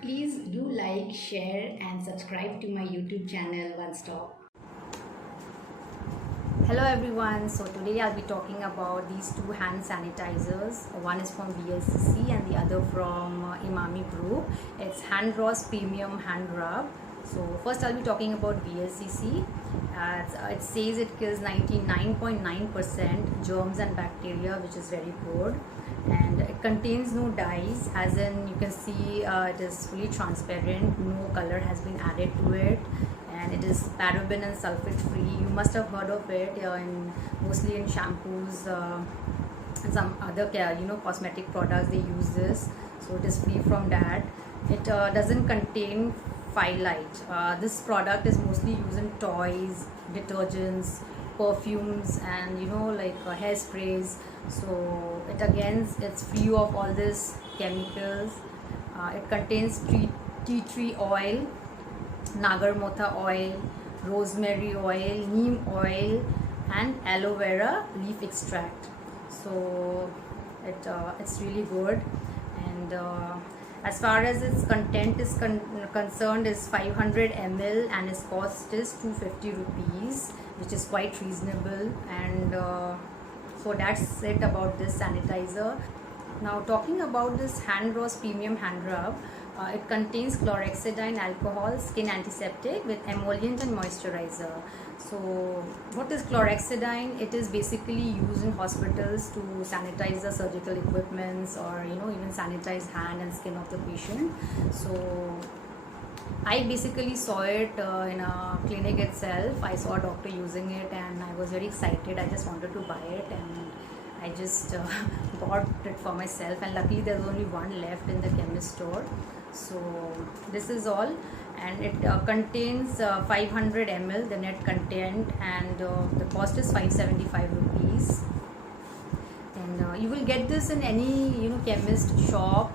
Please do like, share, and subscribe to my YouTube channel One Stop. Hello everyone, so today I'll be talking about these two hand sanitizers. One is from VLCC and the other from Emami Group. It's Hand Ross Premium Hand Rub. So first I'll be talking about VLCC. It says it kills 99.9% germs and bacteria, which is very good. And it contains no dyes, as in you can see it is fully transparent, no color has been added to it, and it is paraben and sulfate free. You must have heard of it mostly in shampoos and some other cosmetic products. They use this, so it is free from that. It doesn't contain phthalate. This product is mostly used in toys, detergents, perfumes, and hairsprays. So it's free of all these chemicals. It contains tea tree oil, nagarmotha oil, rosemary oil, neem oil, and aloe vera leaf extract. So it's really good. And as far as its content is concerned, is 500 ml and its cost is 250 rupees, which is quite reasonable. And so that's it about this sanitizer. Now talking about this Hand Ross Premium Hand Rub, it contains chlorhexidine alcohol, skin antiseptic with emollient and moisturizer. So what is chlorhexidine? It is basically used in hospitals to sanitize the surgical equipments, or even sanitize hand and skin of the patient. So I basically saw it in a clinic itself. I saw a doctor using it and I was very excited. I just wanted to buy it, and I just bought it for myself, and luckily there's only one left in the chemist store. So this is all, and it contains 500 ml, the net content, and the cost is 575 rupees. And you will get this in any chemist shop,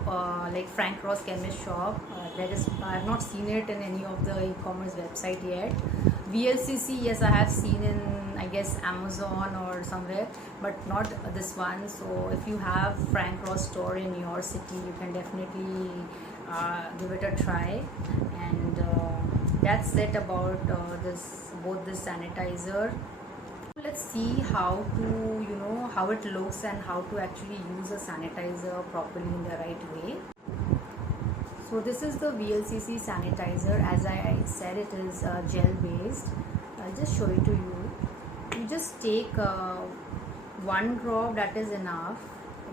like Frank Ross chemist shop. I have not seen it in any of the e-commerce website yet. VLCC, yes, I have seen in, I guess, Amazon or somewhere, but not this one. So if you have Frank Ross store in your city, you can definitely give it a try. And that's it about both this sanitizer. Let's see how it looks and how to actually use a sanitizer properly in the right way. So this is the VLCC sanitizer. As I said, it is gel based. I'll just show it to you. You just take one drop, that is enough.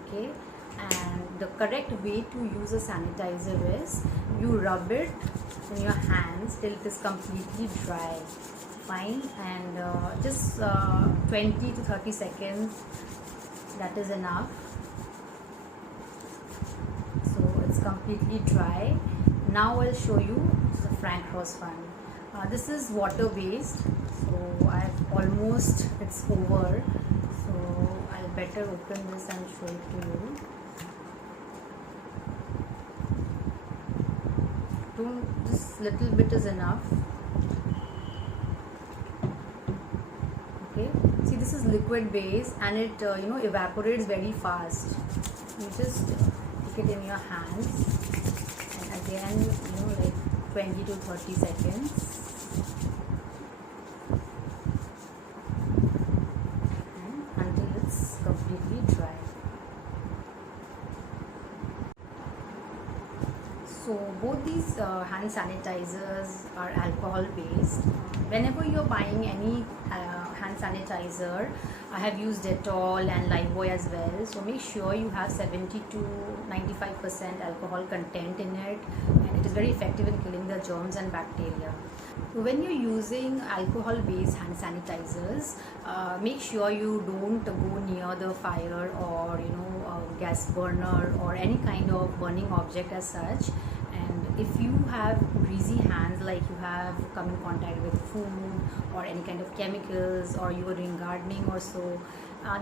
Okay, and the correct way to use a sanitizer is you rub it in your hands till it is completely dry. Fine, and just 20 to 30 seconds, that is enough. So it's completely dry. Now I'll show you the Frank Ross one. This is water based, so it's over, so I'll better open this and show it to you. Just little bit is enough. Okay, see, this is liquid base, and it evaporates very fast. You just take it in your hands, and again like 20 to 30 seconds, and until it's completely dry. So both these hand sanitizers are alcohol based. Whenever you're buying any hand sanitizer, I have used Dettol and Lifebuoy as well. So make sure you have 70 to 95% alcohol content in it, and it is very effective in killing the germs and bacteria. So when you're using alcohol based hand sanitizers, make sure you don't go near the fire or a gas burner or any kind of burning object as such. And if you have greasy hands, like you have come in contact with food or any kind of chemicals, or you are doing gardening or so,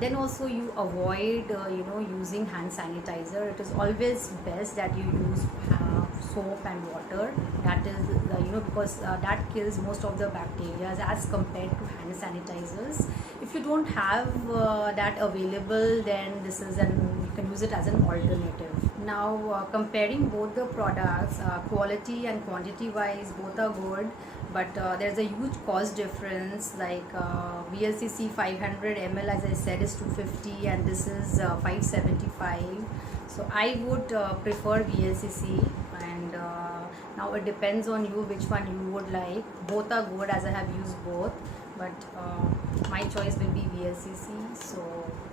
then also you avoid using hand sanitizer. It is always best that you use soap and water. That is because that kills most of the bacteria as compared to hand sanitizers. If you don't have that available, then this is you can use it as an alternative. Now comparing both the products, quality and quantity wise, both are good, but there's a huge cost difference. Like VLCC 500 ml, as I said, is 250 and this is 575. So I would prefer VLCC, and now it depends on you which one you would like. Both are good as I have used both, but my choice will be VLCC. So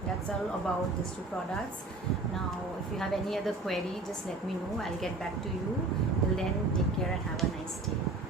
that's all about these two products. Now if you have any other query, just let me know. I'll get back to you. Till then, take care and have a nice day.